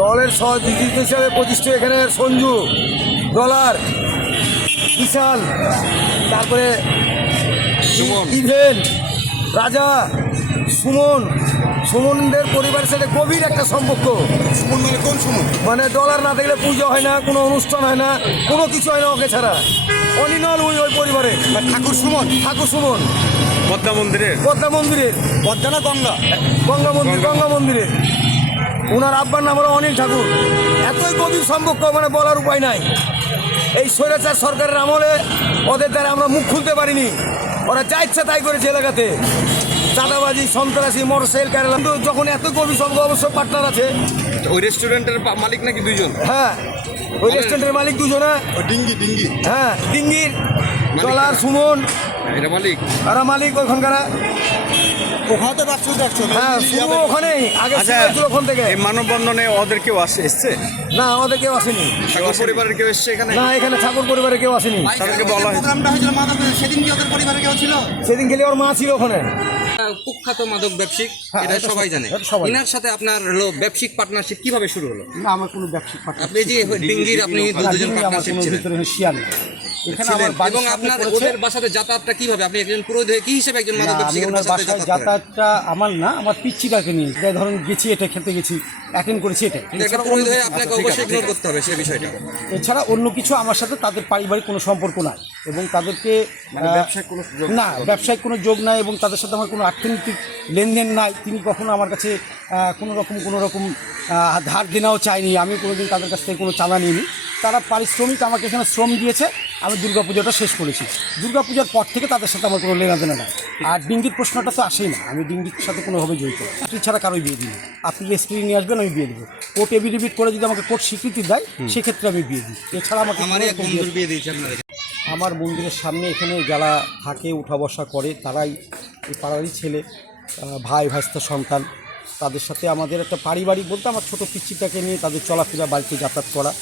দলের সহযোগী হিসেবে প্রতিষ্ঠিত এখানে সঞ্জু, ডলার, বিশাল, তারপরে ইভেন, রাজা, সুমনদের পরিবারের সাথে গভীর একটা সম্পর্ক। সুমন মানে কোন সুমন? মানে ডলার না থাকলে পুজো হয় না, কোনো অনুষ্ঠান হয় না, কোনো কিছু হয় না ওকে ছাড়া। অনিনল ওই পরিবারে ঠাকুর সুমন? ঠাকুর সুমন, পদ্মা মন্দিরের পদ্মা না গঙ্গা? গঙ্গা মন্দিরের ওনার আব্বার নাম হলো অনিল ঠাকুর। এতই গভীর সম্পর্ক মানে বলার উপায় নাই। এই স্বৈরাচার সরকারের আমলে ওদের দ্বারা আমরা মুখ খুলতে পারিনি। ওরা যা ইচ্ছা তাই করেছে এলাকাতে, চাঁদাবাজি, সন্ত্রাসী, মোটরসাইকেল কেরালা। কিন্তু যখন এত গভীর সম্পর্ক, অবশ্যই পার্টনার আছে। ওই রেস্টুরেন্টের মালিক নাকি দুইজন? হ্যাঁ, ওই রেস্টুরেন্টের মালিক দুজনা। ডিঙ্গি হ্যাঁ, ডিঙ্গির ডলার, সুমন, এটা মালিক, তারা মালিক ওখানকার। ওখানে তো ব্যবসা দেখছো। হ্যাঁ, শুধু ওখানেই আগে আচ্ছা, ছিল ওখান থেকে। এই মানববন্ধনে ওদের কেউ এসছে? না, ওদের কেউ আসেনি। ঠাকুর পরিবারের কেউ এসছে এখানে? না, এখানে ঠাকুর পরিবারে কেউ আসেনি। তাদেরকে বলা হয়েছে? প্রোগ্রামটা হয়েছিল মাদকের, সেদিন কি ওদের পরিবারে কেউ ছিল? সেদিন খেলে ওর মা ছিল ওখানে। কুখ্যাত মাদক ব্যবসায়িক, হ্যাঁ, এটা এটা সবাই জানে। এটা সবাই। ইনার সাথে আপনার হলো ব্যবসায়িক পার্টনারশিপ কিভাবে শুরু হলো? না, আমার কোনো ব্যবসায়িক আপনি যে ডিঙ্গির আপনি দুজন পার্টনারশিপ ছিলেন শেয়ার নেই এখানে। আমার ছিলেন, বাড়ির এবং সামনে আপনার করেছে। ওদের বাসাতে যাতায়াতটা কিভাবে? আপনি একজন পুরোহিত হয়ে কি হিসেবে একজন মাদক না, আমি ব্যবসায়ীর ওনার বাসাতে বাসায় যাতায়াত করেন? যাতায়াতটা আমার না, আমার পিচ্চিটাকে নিয়ে। যাই ধরুন গেছি, এটা খেতে গেছি, অ্যাটেন্ড করেছি, এটা। কিন্তু একটা পুরোহিত হয়ে আপনাকে অবশ্যই ইগনোর করতে হবে সেই বিষয়টা। এছাড়া অন্য কিছু আমার সাথে তাদের পারিবারিক কোনো সম্পর্ক নাই, এবং তাদেরকে না, ব্যবসায়িক কোনো যোগ নাই, এবং তাদের সাথে আমার কোনো অর্থনৈতিক লেনদেন নাই। তিনি কখনো আমার কাছে কোনো রকম ধার দেনাও চায়নি। আমি কোনোদিন তাদের কাছ থেকে কোনো চাঁদা নিইনি। তারা পারিশ্রমিক আমাকে এখানে শ্রম দিয়েছে। আমি দুর্গাপূজাটা শেষ করেছি। দুর্গাপূজার পর থেকে তাদের সাথে আমার কোনো লেনাদেনা নাই। আর ডিঙ্গির প্রশ্নটা তো আসেই না, আমি ডিঙ্গির সাথে কোনোভাবে জড়িত না। আপনি ছাড়া কারোই বিয়ে দিই। আপনি রেজিস্ট্রি নিয়ে আসবেন, আমি বিয়ে দেবো। কোর্ট এফিডেভিট করে যদি আমাকে কোর্ট স্বীকৃতি দেয়, সেক্ষেত্রে আমি বিয়ে দিই। এছাড়া আমাকে আমারই এক বন্ধুর বিয়ে দিয়েছে আপনারা। আমার মন্দিরের সামনে এখানে যারা থাকে, উঠা বসা করে, তারাই এই পাড়ারই ছেলে, ভাই ভাইস্তা সন্তান। তাদের সাথে আমাদের একটা পারিবারিক বলতে আমার ছোটো পিচ্চিটাকে নিয়ে তাদের চলাফেরা, বাড়িতে যাতায়াত করা।